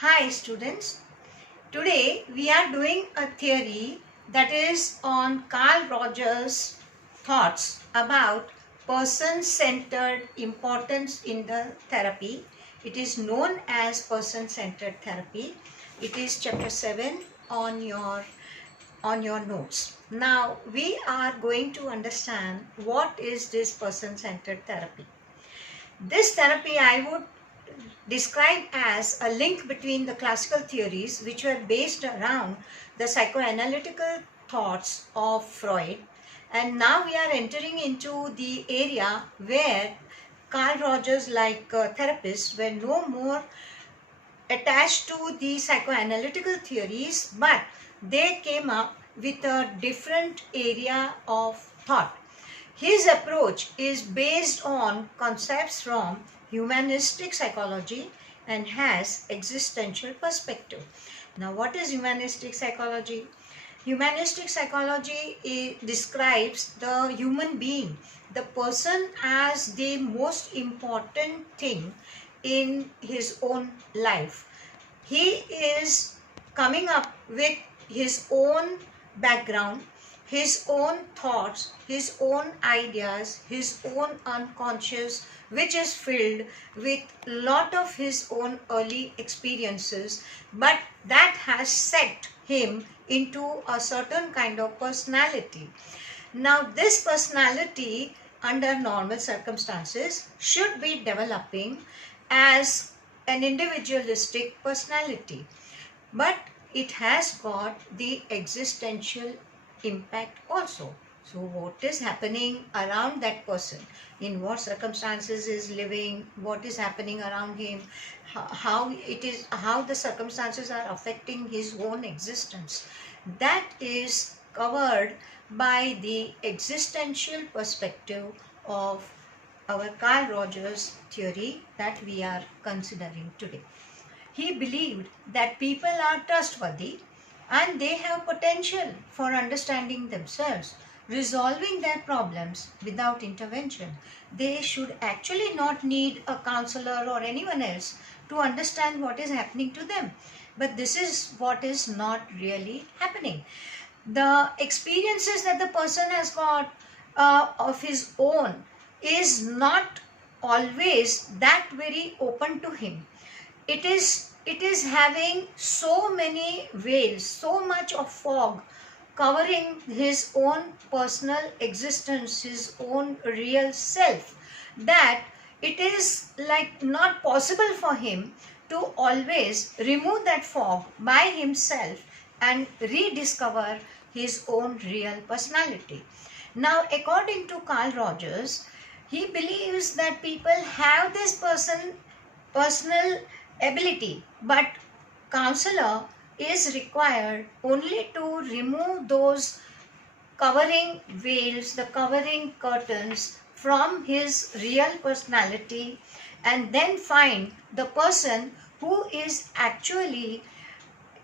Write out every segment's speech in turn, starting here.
Hi students, today we are doing a theory that is on Carl Rogers' thoughts about person-centered importance in the therapy. It is known as person-centered therapy. It is chapter 7 on your notes. Now we are going to understand what is this person-centered therapy. This therapy I would describe as a link between the classical theories which were based around the psychoanalytical thoughts of Freud, and now we are entering into the area where Carl Rogers like therapists were no more attached to the psychoanalytical theories, but they came up with a different area of thought. His approach is based on concepts from humanistic psychology and has existential perspective. Now, what is humanistic psychology? Humanistic psychology describes the human being, the person, as the most important thing in his own life. He is coming up with his own background, his own thoughts, his own ideas, his own unconscious, which is filled with lot of his own early experiences, but that has set him into a certain kind of personality. Now this personality under normal circumstances should be developing as an individualistic personality, but it has got the existential impact also. So what is happening around that person, in what circumstances is living, what is happening around him, how the circumstances are affecting his own existence, that is covered by the existential perspective of our Carl Rogers theory that we are considering today. He believed that people are trustworthy and they have potential for understanding themselves, resolving their problems without intervention. They should actually not need a counselor or anyone else to understand what is happening to them. But this is what is not really happening. The experiences that the person has got of his own is not always that very open to him. It is having so many veils, so much of fog covering his own personal existence, his own real self, that it is like not possible for him to always remove that fog by himself and rediscover his own real personality. Now, according to Carl Rogers, he believes that people have this personal ability, but counselor is required only to remove those covering veils, the covering curtains from his real personality, and then find the person who is actually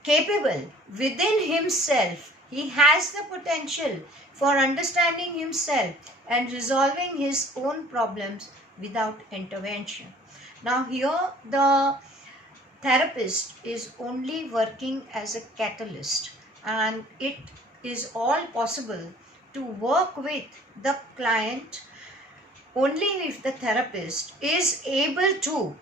capable within himself. He has the potential for understanding himself and resolving his own problems without intervention. Now here the therapist is only working as a catalyst, and it is all possible to work with the client only if the therapist is able to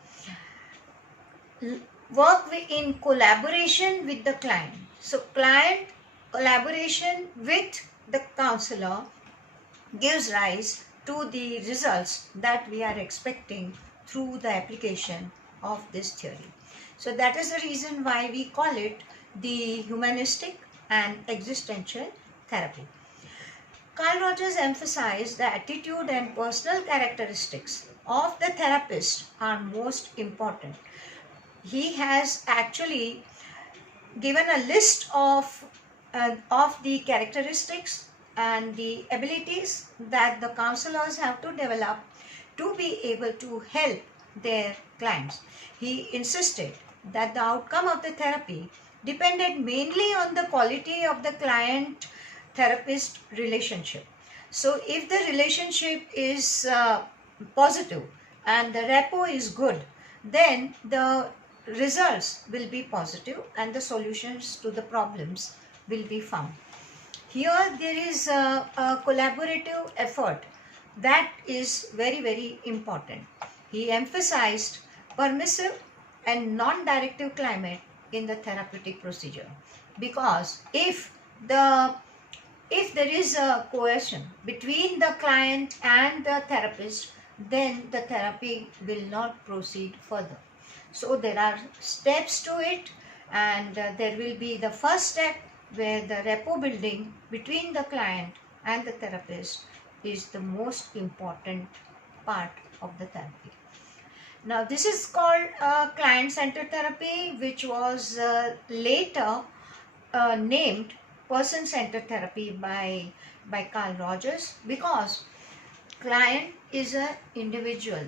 work in collaboration with the client. So client collaboration with the counselor gives rise to the results that we are expecting through the application of this theory. So that is the reason why we call it the humanistic and existential therapy. Carl Rogers emphasized the attitude and personal characteristics of the therapist are most important. He has actually given a list of the characteristics and the abilities that the counselors have to develop to be able to help their clients. He insisted that the outcome of the therapy depended mainly on the quality of the client therapist relationship. So if the relationship is positive and the rapport is good, then the results will be positive and the solutions to the problems will be found. Here there is a collaborative effort that is very, very important. He emphasized permissive and non-directive climate in the therapeutic procedure, because if there is a coercion between the client and the therapist, then the therapy will not proceed further. So there are steps to it, and there will be the first step where the rapport building between the client and the therapist is the most important part of the therapy. Now this is called client-centered therapy, which was later named person-centered therapy by Carl Rogers, because client is an individual,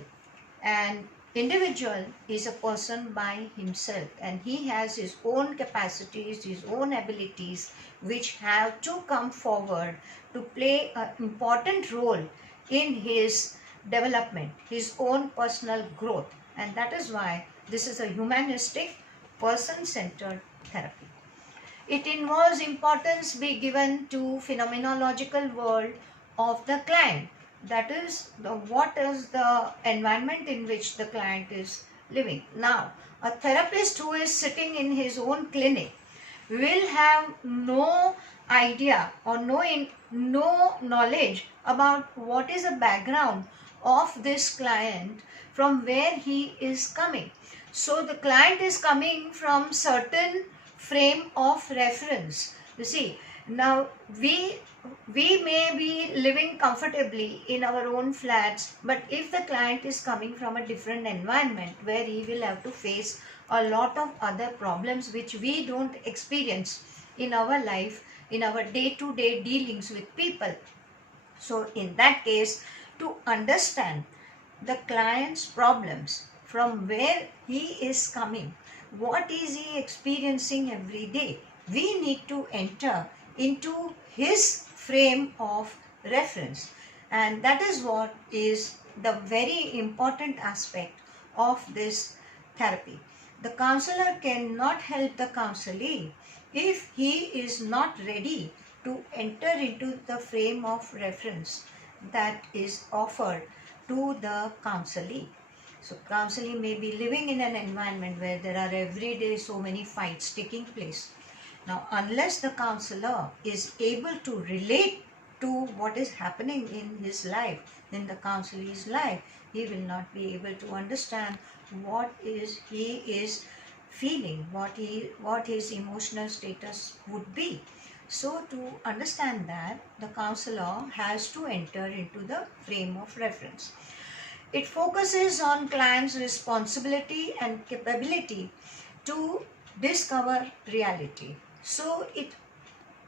and individual is a person by himself, and he has his own capacities, his own abilities, which have to come forward to play an important role in his development, his own personal growth. And that is why this is a humanistic person-centered therapy. It involves importance be given to phenomenological world of the client. That is, what is the environment in which the client is living. Now, a therapist who is sitting in his own clinic will have no idea or no knowledge about what is the background of this client, from where he is coming. So the client is coming from certain frame of reference. You see, now we may be living comfortably in our own flats, but if the client is coming from a different environment where he will have to face a lot of other problems which we don't experience in our life, in our day-to-day dealings with people. So in that case, to understand the client's problems, from where he is coming, what is he experiencing every day, we need to enter into his frame of reference. And that is what is the very important aspect of this therapy. The counselor cannot help the counselee if he is not ready to enter into the frame of reference that is offered to the counselee. So counselee may be living in an environment where there are every day so many fights taking place. Now, unless the counselor is able to relate to what is happening in his life, in the counselee's life, he will not be able to understand what he is feeling, what his emotional status would be. So to understand that, the counselor has to enter into the frame of reference. It focuses on client's responsibility and capability to discover reality. So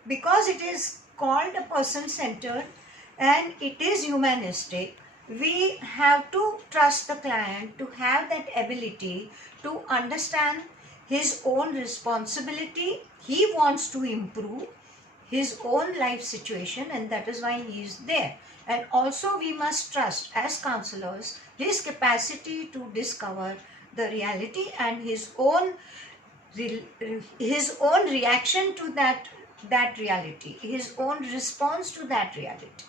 because it is called a person-centered and it is humanistic, we have to trust the client to have that ability to understand his own responsibility. He wants to improve his own life situation, and that is why he is there. And also we must trust, as counselors, his capacity to discover the reality and his own reaction to that reality, his own response to that reality.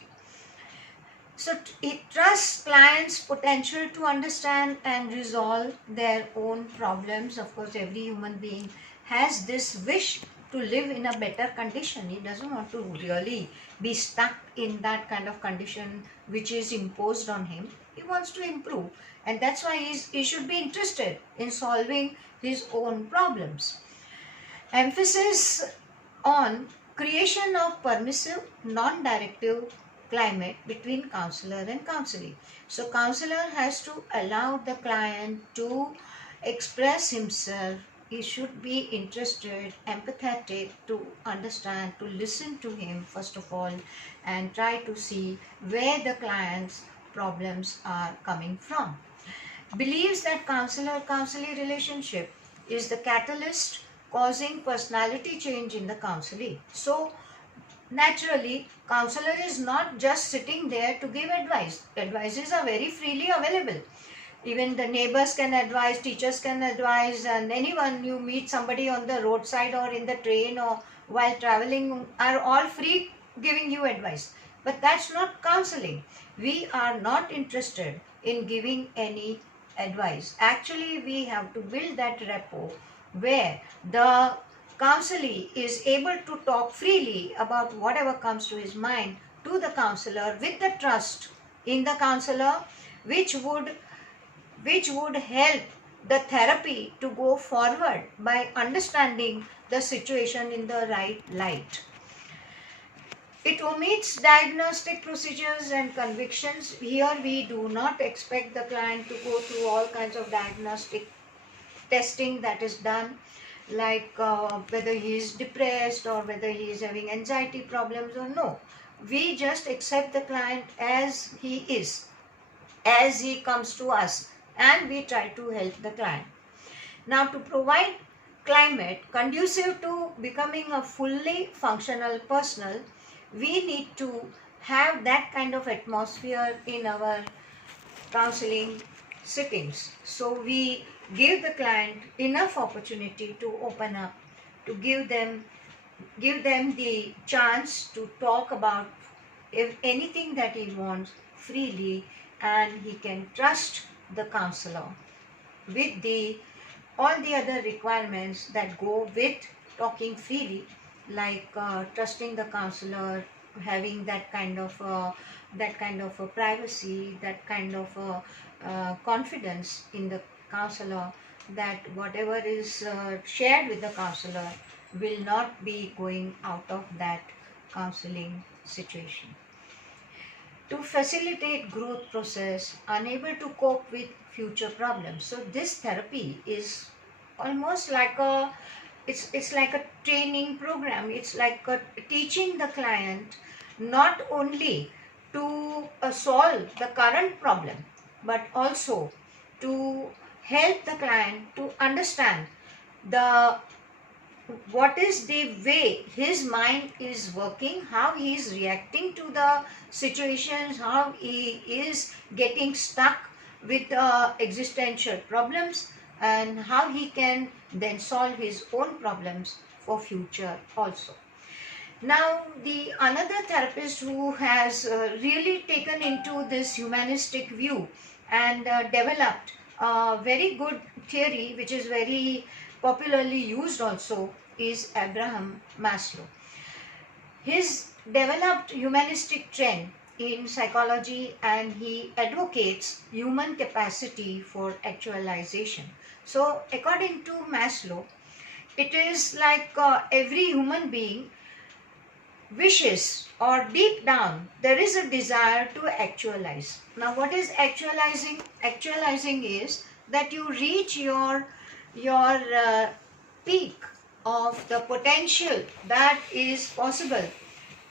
So it trusts clients' potential to understand and resolve their own problems. Of course, every human being has this wish to live in a better condition. He doesn't want to really be stuck in that kind of condition which is imposed on him. He wants to improve, and that's why he should be interested in solving his own problems. Emphasis on creation of permissive, non-directive climate between counselor and counselee. So counselor has to allow the client to express himself. He should be interested, empathetic, to understand, to listen to him first of all, and try to see where the client's problems are coming from. Believes that counselor-counselee relationship is the catalyst causing personality change in the counselee. So naturally, counselor is not just sitting there to give advice. Advices are very freely available. Even the neighbors can advise, teachers can advise, and anyone you meet, somebody on the roadside or in the train or while traveling, are all free giving you advice. But that's not counseling. We are not interested in giving any advice. Actually, we have to build that rapport where the counselee is able to talk freely about whatever comes to his mind to the counselor with the trust in the counselor, which would help the therapy to go forward by understanding the situation in the right light. It omits diagnostic procedures and convictions. Here we do not expect the client to go through all kinds of diagnostic testing that is done, like whether he is depressed or whether he is having anxiety problems or no. We just accept the client as he is, as he comes to us, and we try to help the client. Now, to provide climate conducive to becoming a fully functional personal, we need to have that kind of atmosphere in our counseling sittings. So we give the client enough opportunity to open up, to give them the chance to talk about if anything that he wants freely, and he can trust the counselor with all the other requirements that go with talking freely, like trusting the counselor, having that kind of a privacy, that kind of confidence in the counselor, that whatever is shared with the counselor will not be going out of that counseling situation. To facilitate growth process, unable to cope with future problems. So this therapy is almost like it's like a training program. It's like teaching the client not only to solve the current problem, but also to help the client to understand the what is the way his mind is working, how he is reacting to the situations, how he is getting stuck with existential problems, and how he can then solve his own problems for future also. Now, the another therapist who has really taken into this humanistic view and developed a very good theory, which is very popularly used also, is Abraham Maslow. His developed humanistic trend in psychology, and he advocates human capacity for actualization. So, according to Maslow, it is like every human being wishes, or deep down there is a desire to actualize. Now, what is actualizing? Actualizing is that you reach your peak of the potential that is possible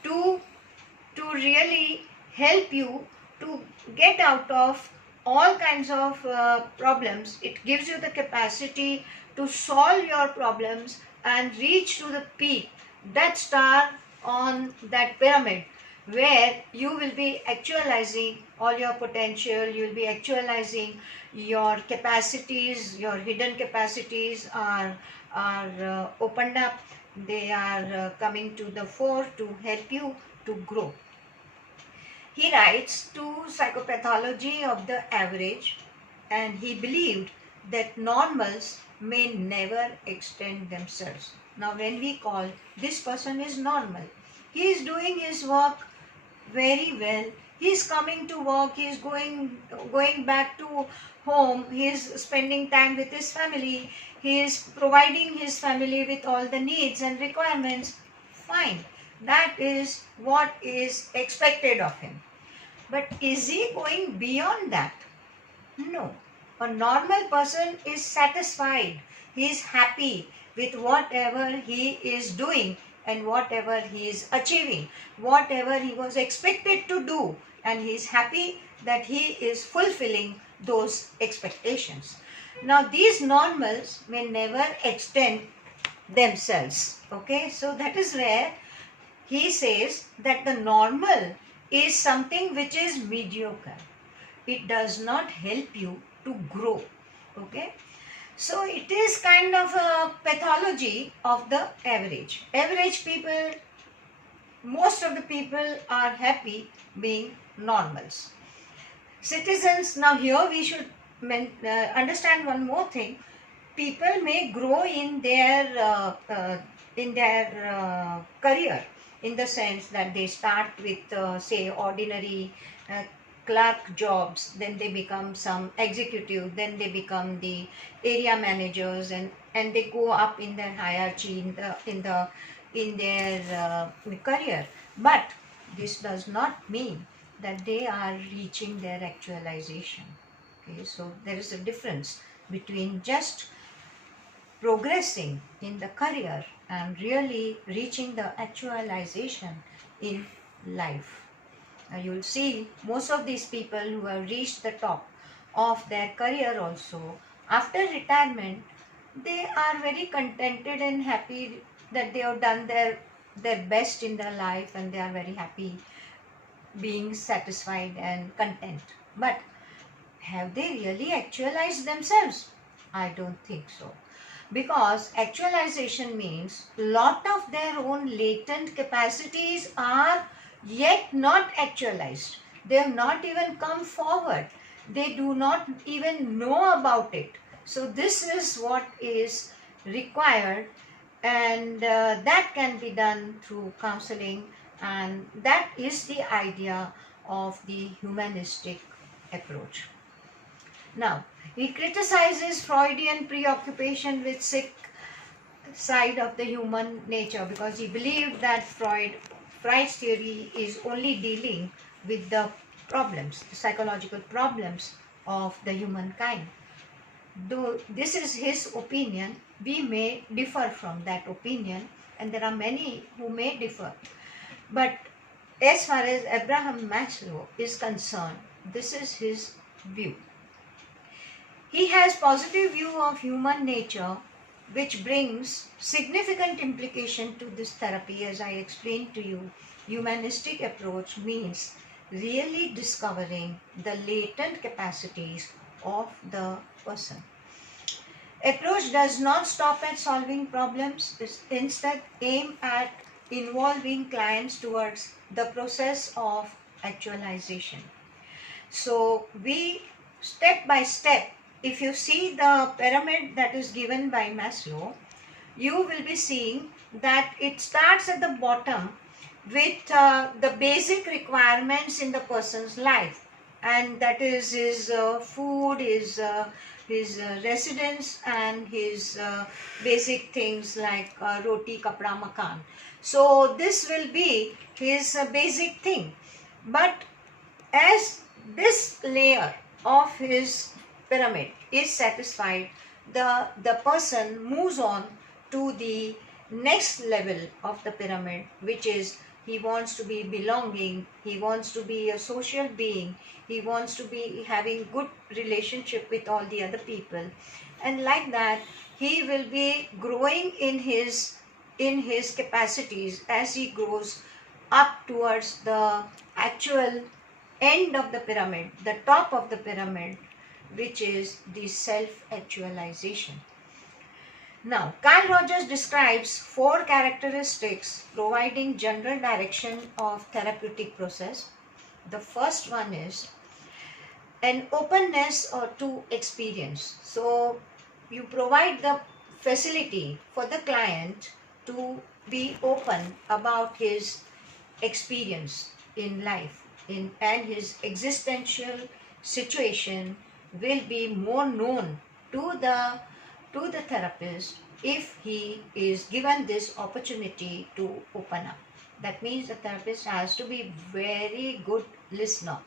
to really help you to get out of all kinds of problems. It gives you the capacity to solve your problems and reach to the peak, that star on that pyramid, where you will be actualizing all your potential, you will be actualizing your capacities, your hidden capacities are opened up, they are coming to the fore to help you to grow. He writes to Psychopathology of the Average, and he believed that normals may never extend themselves. Now, when we call this person is normal, he is doing his work very well. He is coming to work, he is going back to home, he is spending time with his family, he is providing his family with all the needs and requirements. Fine. That is what is expected of him. But is he going beyond that? No. A normal person is satisfied. He is happy with whatever he is doing and whatever he is achieving, whatever he was expected to do, and he is happy that he is fulfilling those expectations. Now, these normals may never extend themselves. Okay, so that is where he says that the normal is something which is mediocre. It does not help you to grow. Okay, so it is kind of a pathology of the average people. Most of the people are happy being normals citizens. Now here we should understand one more thing. People may grow in their career, in the sense that they start with say ordinary uh, clerk jobs, then they become some executive, then they become the area managers, and they go up in their hierarchy in their career. But this does not mean that they are reaching their actualization. Okay, so there is a difference between just progressing in the career and really reaching the actualization in life. Now you'll see most of these people who have reached the top of their career also, after retirement, they are very contented and happy that they have done their best in their life, and they are very happy being satisfied and content. But have they really actualized themselves? I don't think so. Because actualization means lot of their own latent capacities are yet not actualized. They have not even come forward. They do not even know about it. So this is what is required, and that can be done through counseling, and that is the idea of the humanistic approach. Now, he criticizes Freudian preoccupation with sick side of the human nature, because he believed that Freud's theory is only dealing with the problems, the psychological problems of the humankind. Though this is his opinion, we may differ from that opinion, and there are many who may differ. But as far as Abraham Maslow is concerned, this is his view. He has positive view of human nature, which brings significant implication to this therapy. As I explained to you, humanistic approach means really discovering the latent capacities of the person. Approach does not stop at solving problems, instead aim at involving clients towards the process of actualization. So we, step by step, if you see the pyramid that is given by Maslow, you will be seeing that it starts at the bottom with the basic requirements in the person's life, and that is his food, his residence, and his basic things like roti, kapda, makan. So this will be his basic thing. But as this layer of his pyramid is satisfied, the person moves on to the next level of the pyramid, which is he wants to be belonging, he wants to be a social being, he wants to be having good relationship with all the other people, and like that he will be growing in his capacities as he grows up towards the actual end of the pyramid, the top of the pyramid, which is the self-actualization. Now, Carl Rogers describes 4 characteristics providing general direction of therapeutic process. The first one is an openness to experience. So, you provide the facility for the client to be open about his experience in life, and his existential situation will be more known to the therapist if he is given this opportunity to open up. That means the therapist has to be very good listener,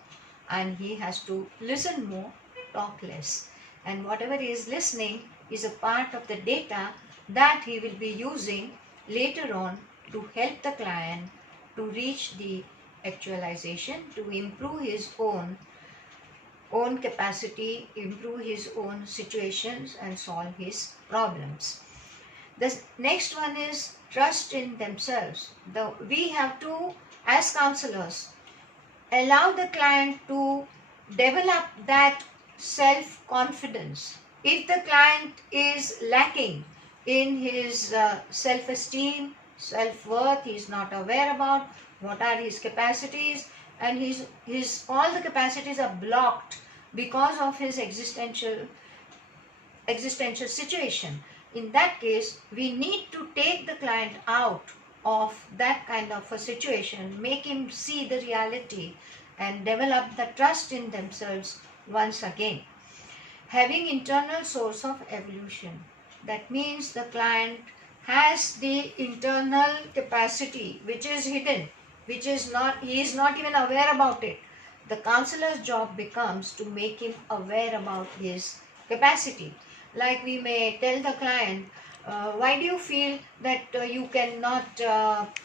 and he has to listen more, talk less, and whatever he is listening is a part of the data that he will be using later on to help the client to reach the actualization, to improve his own capacity, improve his own situations, and solve his problems. The next one is trust in themselves. We have to, as counselors, allow the client to develop that self-confidence. If the client is lacking in his self-esteem, self-worth, he is not aware about what are his capacities, and his all the capacities are blocked because of his existential situation. In that case, we need to take the client out of that kind of a situation, make him see the reality and develop the trust in themselves once again. Having internal source of evolution. That means the client has the internal capacity which is hidden, which is not, he is not even aware about it. The counselor's job becomes to make him aware about his capacity. Like we may tell the client, why do you feel that you cannot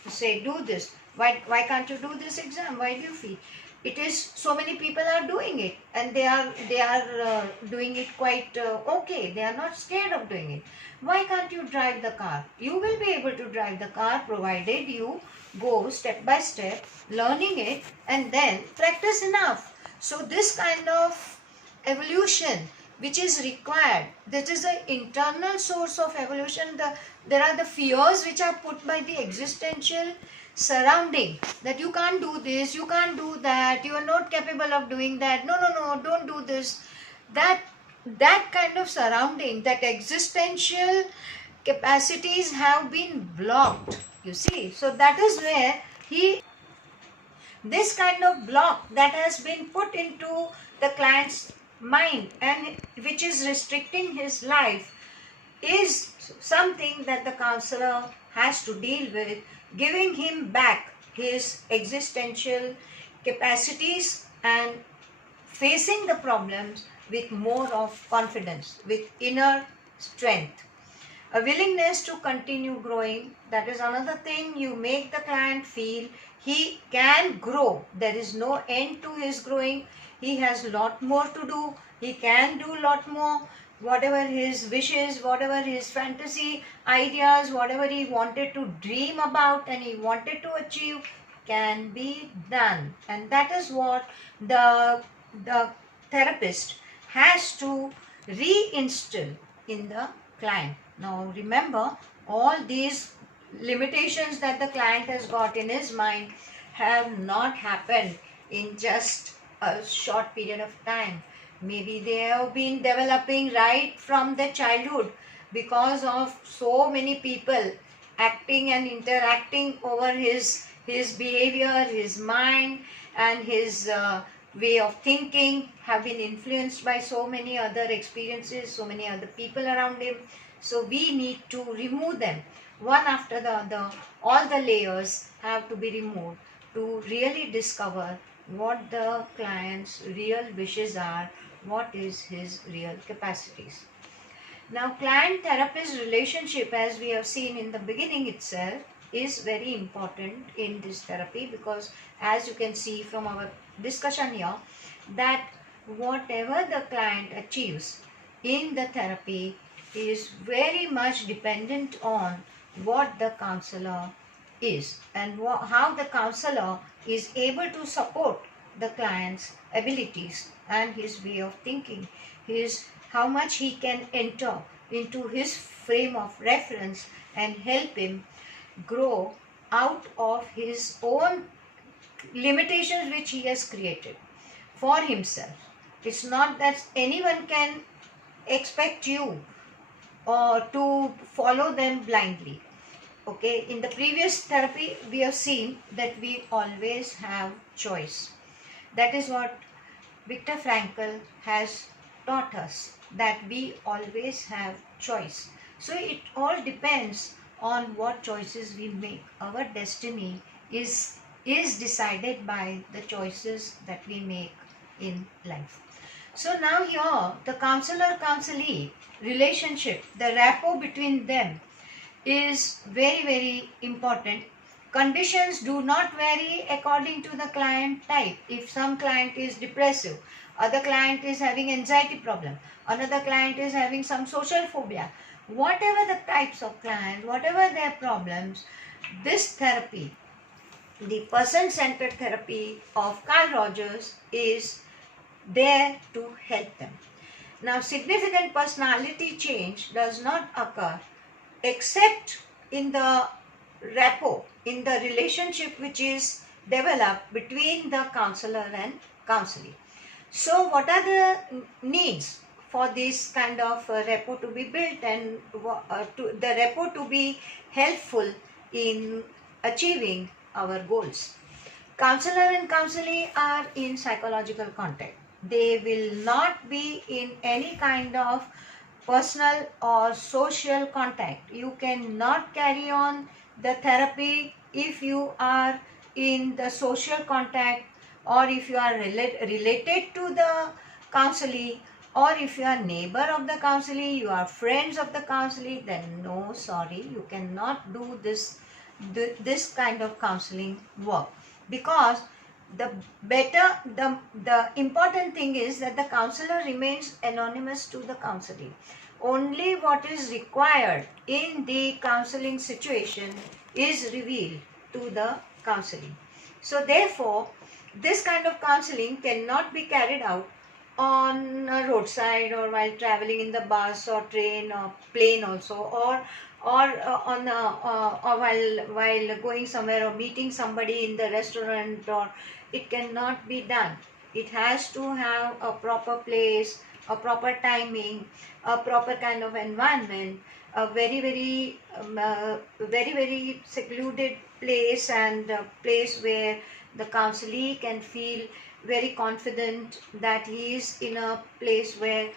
say do this? Why can't you do this exam? Why do you feel? It is so many people are doing it, and they are doing it quite okay. They are not scared of doing it. Why can't you drive the car? You will be able to drive the car provided you go step by step learning it and then practice enough. So this kind of evolution which is required, that is the internal source of evolution. There are the fears which are put by the existential surrounding, that you can't do this, you can't do that, you are not capable of doing that, no, don't do this. That kind of surrounding, that existential capacities have been blocked, you see. So that is where this kind of block that has been put into the client's mind and which is restricting his life is something that the counselor has to deal with, giving him back his existential capacities and facing the problems with more of confidence, with inner strength. A willingness to continue growing, that is another thing. You make the client feel he can grow. There is no end to his growing. He has a lot more to do. He can do a lot more. Whatever his wishes, whatever his fantasy ideas, whatever he wanted to dream about and he wanted to achieve can be done. And that is what the therapist has to reinstill in the client. Now remember, all these limitations that the client has got in his mind have not happened in just a short period of time. Maybe they have been developing right from the childhood because of so many people acting and interacting over his behavior, his mind and his way of thinking have been influenced by so many other experiences, so many other people around him. So we need to remove them one after the other. All the layers have to be removed to really discover what the client's real wishes are, what is his real capacities. Now, client-therapist relationship, as we have seen in the beginning itself, is very important in this therapy, because as you can see from our discussion here, that whatever the client achieves in the therapy is very much dependent on what the counselor is and how the counselor is able to support the client's abilities and his way of thinking, how much he can enter into his frame of reference and help him grow out of his own limitations which he has created for himself. It's not that anyone can expect you or to follow them blindly. Okay, in the previous therapy we have seen that we always have choice. That is what Viktor Frankl has taught us, that we always have choice. So it all depends on what choices we make. Our destiny is decided by the choices that we make in life. So now here the counselor-counselee relationship, the rapport between them is very, very important. Conditions do not vary according to the client type. If some client is depressive, other client is having anxiety problem, another client is having some social phobia, whatever the types of client, whatever their problems, this therapy, the person-centered therapy of Carl Rogers, is there to help them. Now, significant personality change does not occur except in the rapport, in the relationship which is developed between the counselor and counselee. So, what are the needs for this kind of rapport to be built and the rapport to be helpful in achieving our goals? Counselor and counselee are in psychological contact. They will not be in any kind of personal or social contact. You cannot carry on the therapy if you are in the social contact, or if you are related to the counselee, or if you are neighbor of the counselee, you are friends of the counselee, then no, sorry, you cannot do this kind of counseling work, because the the important thing is that the counselor remains anonymous to the counselee. Only what is required in the counseling situation is revealed to the counselee. So therefore, this kind of counseling cannot be carried out on a roadside, or while traveling in the bus or train or plane also, or while going somewhere or meeting somebody in the restaurant, or it cannot be done. It has to have a proper place, a proper timing, a proper kind of environment, a very secluded place, and a place where the counselee can feel very confident that he is in a place where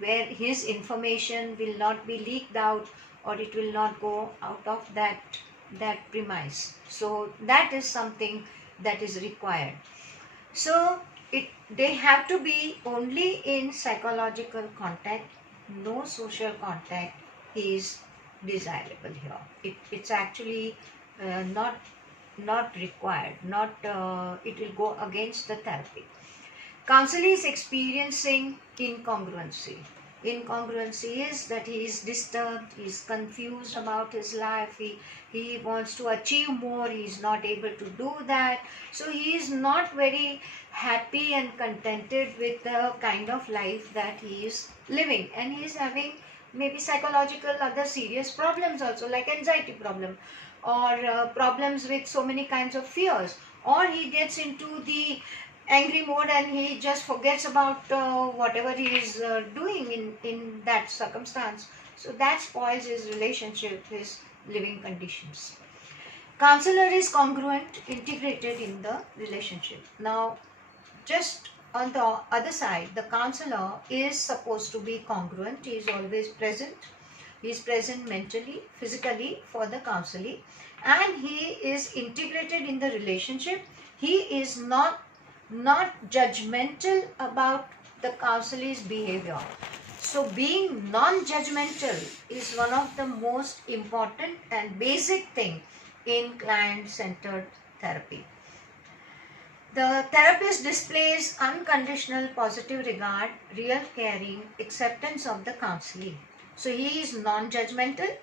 his information will not be leaked out, or it will not go out of that premise. So that is something that is required. So they have to be only in psychological contact. No social contact is desirable here. It's actually not required. It will go against the therapy. Counselor is experiencing incongruency. Incongruency is that he is disturbed, he is confused about his life, he wants to achieve more, he is not able to do that. So he is not very happy and contented with the kind of life that he is living, and he is having maybe psychological other serious problems also, like anxiety problem, or problems with so many kinds of fears, or he gets into the angry mode and he just forgets about whatever he is doing in that circumstance. So that spoils his relationship, his living conditions. Counselor is congruent, integrated in the relationship. Now, just on the other side, the counselor is supposed to be congruent. He is always present. He is present mentally, physically for the counselee, and he is integrated in the relationship. He is not judgmental about the counselee's behavior. So being non-judgmental is one of the most important and basic thing in client-centered therapy. The therapist displays unconditional positive regard, real caring, acceptance of the counselee. So he is non-judgmental.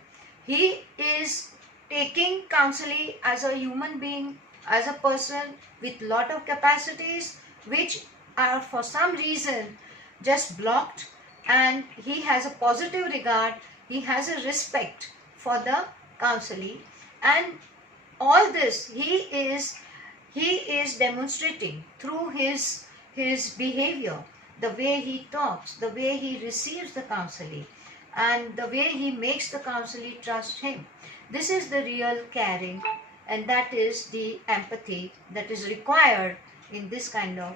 He is taking counselee as a human being, as a person with lot of capacities which are for some reason just blocked, and he has a positive regard, he has a respect for the counselee, and all this he is demonstrating through his behavior, the way he talks, the way he receives the counselee, and the way he makes the counselee trust him. This is the real caring, and that is the empathy that is required in this kind of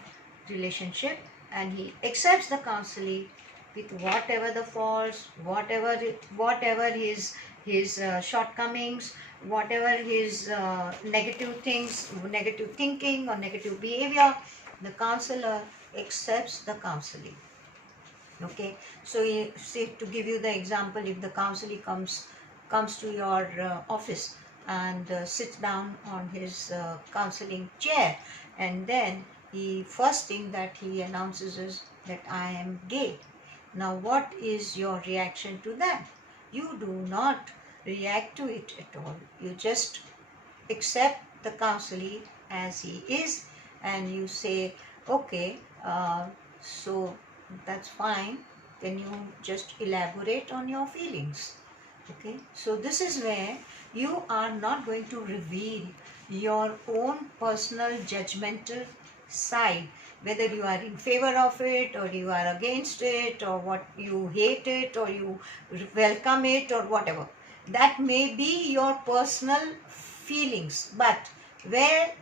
relationship. And he accepts the counselee with whatever the faults, whatever his shortcomings, whatever his negative things, negative thinking or negative behavior. The counselor accepts the counselee. Okay, so say, to give you the example, if the counselee comes to your office and sits down on his counseling chair, and then the first thing that he announces is that I am gay. Now what is your reaction to that? You do not react to it at all. You just accept the counselee as he is, and you say, okay, So that's fine. Can you just elaborate on your feelings? Okay, so this is where you are not going to reveal your own personal judgmental side, whether you are in favor of it or you are against it, or what you hate it or you welcome it or whatever. That may be your personal feelings, but where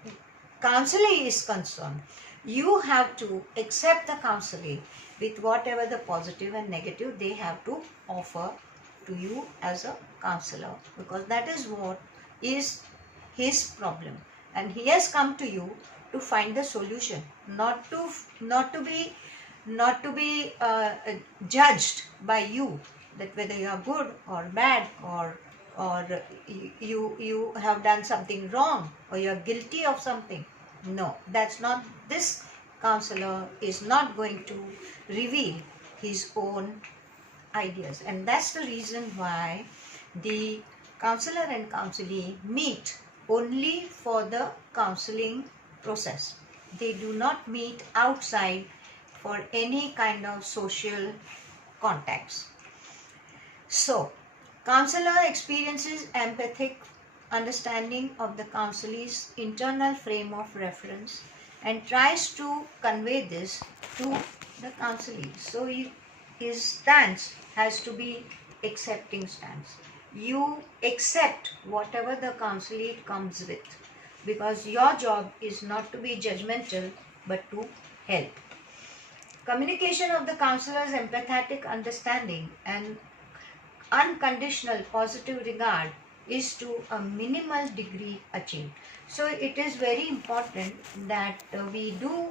counseling is concerned, you have to accept the counseling with whatever the positive and negative they have to offer to you as a counselor, because that is what is his problem, and he has come to you to find the solution, not to be judged by you, that whether you are good or bad, or you have done something wrong, or you are guilty of something. No, that's not. This counselor is not going to reveal his own ideas, and that's the reason why the counselor and counselee meet only for the counseling process. They do not meet outside for any kind of social contacts. So, counselor experiences empathic understanding of the counselee's internal frame of reference and tries to convey this to the counselee. So, his stance has to be accepting stance. You accept whatever the counselee comes with, because your job is not to be judgmental but to help. Communication of the counselor's empathetic understanding and unconditional positive regard is to a minimal degree achieved. So it is very important that we do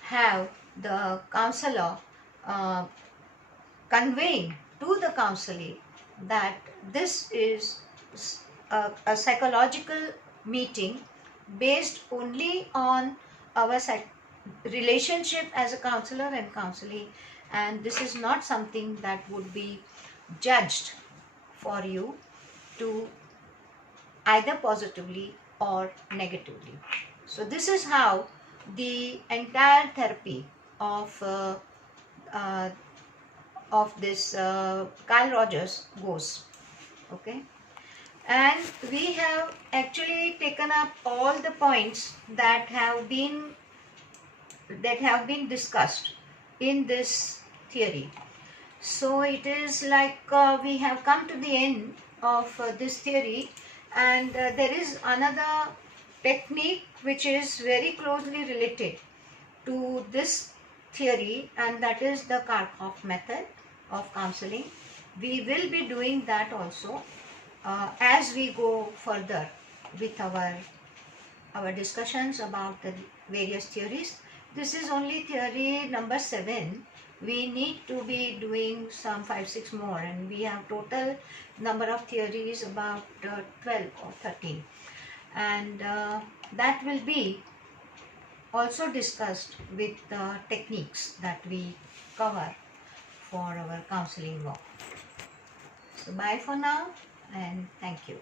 have the counselor conveying to the counselee that this is a psychological meeting based only on our relationship as a counselor and counselee, and this is not something that would be judged for you to either positively or negatively. So this is how the entire therapy of uh, this Carl Rogers goes. Okay, and we have actually taken up all the points that have been discussed in this theory. So it is like we have come to the end of this theory, and there is another technique which is very closely related to this theory, and that is the Karpov method of counseling. We will be doing that also as we go further with our discussions about the various theories. This is only theory number 7. We need to be doing some 5-6 more, and we have total number of theories about 12 or 13, and that will be also discussed with the techniques that we cover for our counseling work. So bye for now, and thank you.